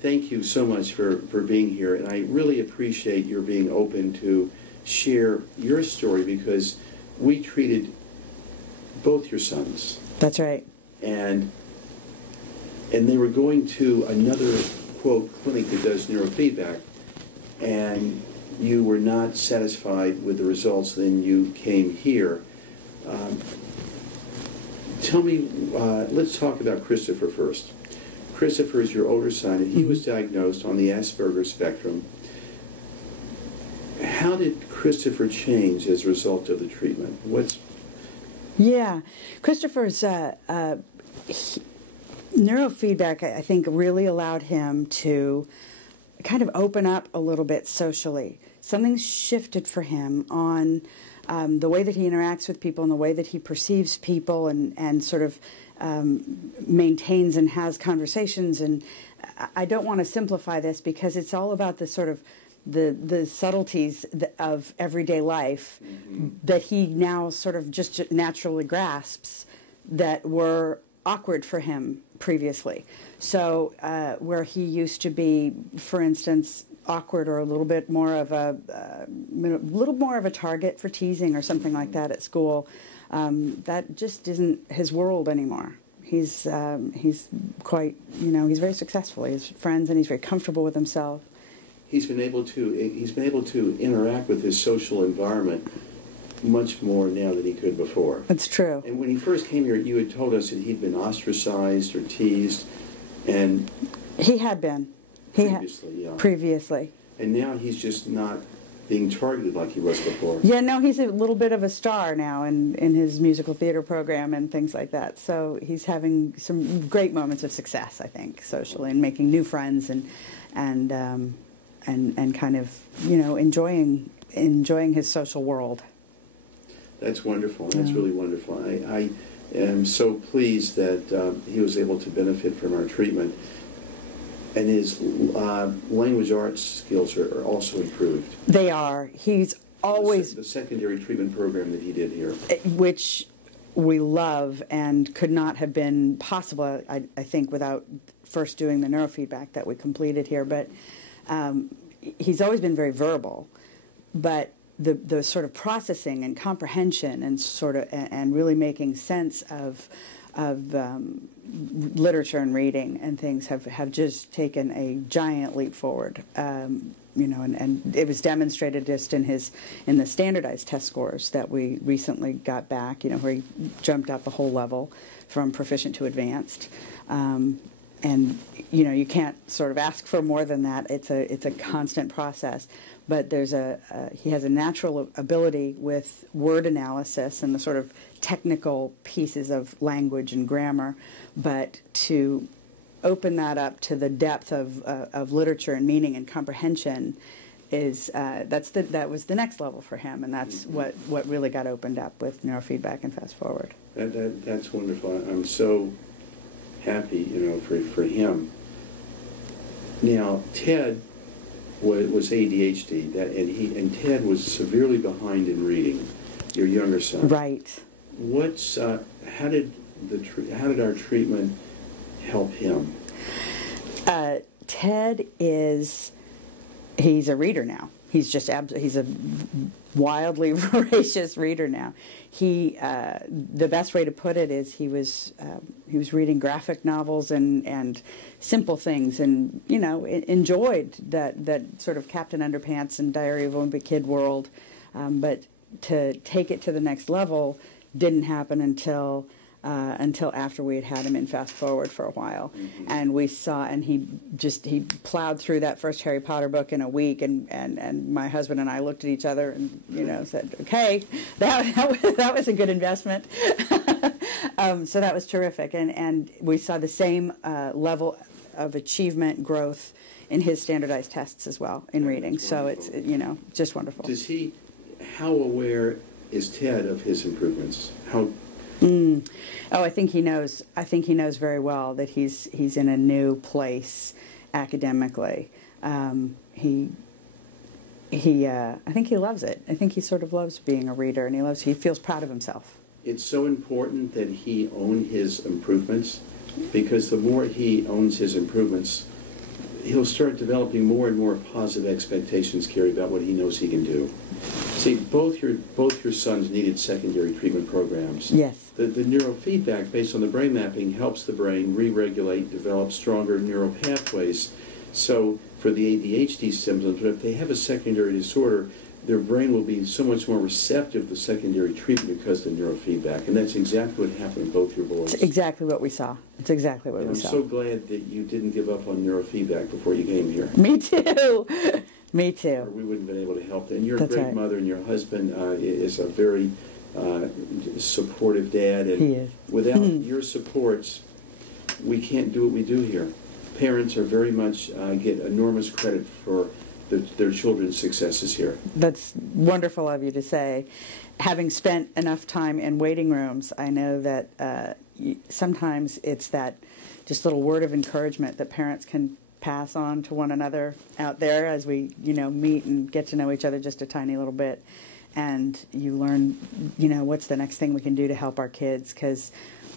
thank you so much for being here, and I really appreciate your being open to share your story, because we treated both your sons. That's right. And they were going to another, quote, clinic that does neurofeedback, and you were not satisfied with the results, then you came here. Tell me, let's talk about Christopher first. Christopher is your older son, and he was diagnosed on the Asperger spectrum. How did Christopher change as a result of the treatment? Yeah, Christopher's neurofeedback, I think, really allowed him to kind of open up a little bit socially. Something shifted for him on the way that he interacts with people and the way that he perceives people, and sort of maintains and has conversations. And I don't want to simplify this, because it's all about the sort of the subtleties of everyday life that he now sort of just naturally grasps that were awkward for him previously. So where he used to be, for instance, awkward or a little bit more of a target for teasing or something like that at school, that just isn't his world anymore. He's quite, he's very successful. He has friends, and he's very comfortable with himself. He's been able to interact with his social environment much more now than he could before. That's true. And when he first came here, you had told us that he'd been ostracized or teased, and he had been previously. And now he's just not being targeted like he was before. Yeah, no, he's a little bit of a star now in his musical theater program and things like that. So he's having some great moments of success, I think, socially, and making new friends and kind of, enjoying his social world. That's wonderful. That's really wonderful. I am so pleased that he was able to benefit from our treatment. And his language arts skills are also improved. They are. He's always... The secondary treatment program that he did here. Which we love and could not have been possible, I think, without first doing the neurofeedback that we completed here. But he's always been very verbal. But the sort of processing and comprehension and really making sense of literature and reading and things have just taken a giant leap forward. And it was demonstrated just in the standardized test scores that we recently got back, where he jumped up a whole level from proficient to advanced. And you can't sort of ask for more than that. It's a constant process. But he has a natural ability with word analysis and the sort of technical pieces of language and grammar, but to open that up to the depth of literature and meaning and comprehension that was the next level for him, and that's what really got opened up with neurofeedback and Fast Forward. That's wonderful. I'm so happy, for him. Now, Ted was ADHD, and Ted was severely behind in reading. Your younger son, right? How did our treatment help him? Ted he's a reader now. He's a wildly voracious reader now. The best way to put it is he was reading graphic novels and simple things, and enjoyed that sort of Captain Underpants and Diary of a Wimpy Kid world, but to take it to the next level didn't happen until after we had him in Fast Forward for a while. And we saw, and he plowed through that first Harry Potter book in a week, and my husband and I looked at each other and said, okay, that was a good investment. So that was terrific, and we saw the same level of achievement growth in his standardized tests as well in reading. So it's just wonderful. How aware is Ted of his improvements? I think he knows. I think he knows very well that he's in a new place academically. I think he loves it. I think he sort of loves being a reader, and he feels proud of himself. It's so important that he own his improvements, because the more he owns his improvements, he'll start developing more and more positive expectations, Carrie, about what he knows he can do. See, both your sons needed secondary treatment programs. Yes. The neurofeedback based on the brain mapping helps the brain re-regulate, develop stronger neural pathways. So for the ADHD symptoms, if they have a secondary disorder, their brain will be so much more receptive to secondary treatment because of the neurofeedback. And that's exactly what happened with both your boys. It's exactly what we saw. It's exactly what we saw. I'm so glad that you didn't give up on neurofeedback before you came here. Me too. Me Or too. we wouldn't have been able to help. And you're a That's great right. mother, and your husband is a very supportive dad. And He is. without your supports, we can't do what we do here. Parents are very much get enormous credit for their children's successes here. That's wonderful of you to say. Having spent enough time in waiting rooms, I know that sometimes it's that just little word of encouragement that parents can pass on to one another out there as we, meet and get to know each other just a tiny little bit. And you learn, what's the next thing we can do to help our kids, because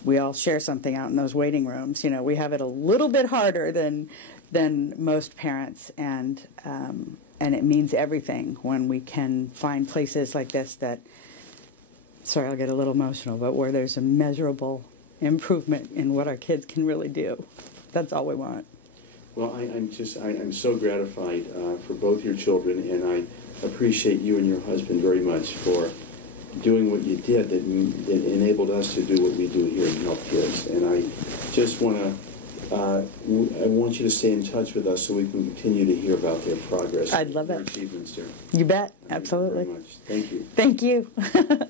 we all share something out in those waiting rooms. We have it a little bit harder than most parents, and it means everything when we can find places like this that, sorry, I'll get a little emotional, but where there's a measurable improvement in what our kids can really do. That's all we want. Well, I'm so gratified for both your children, and I appreciate you and your husband very much for doing what you did that enabled us to do what we do here and help kids. And I just want to I want you to stay in touch with us so we can continue to hear about their progress. I'd love their it. achievements, dear. You bet. Absolutely. Thank you very much. Thank you. Thank you.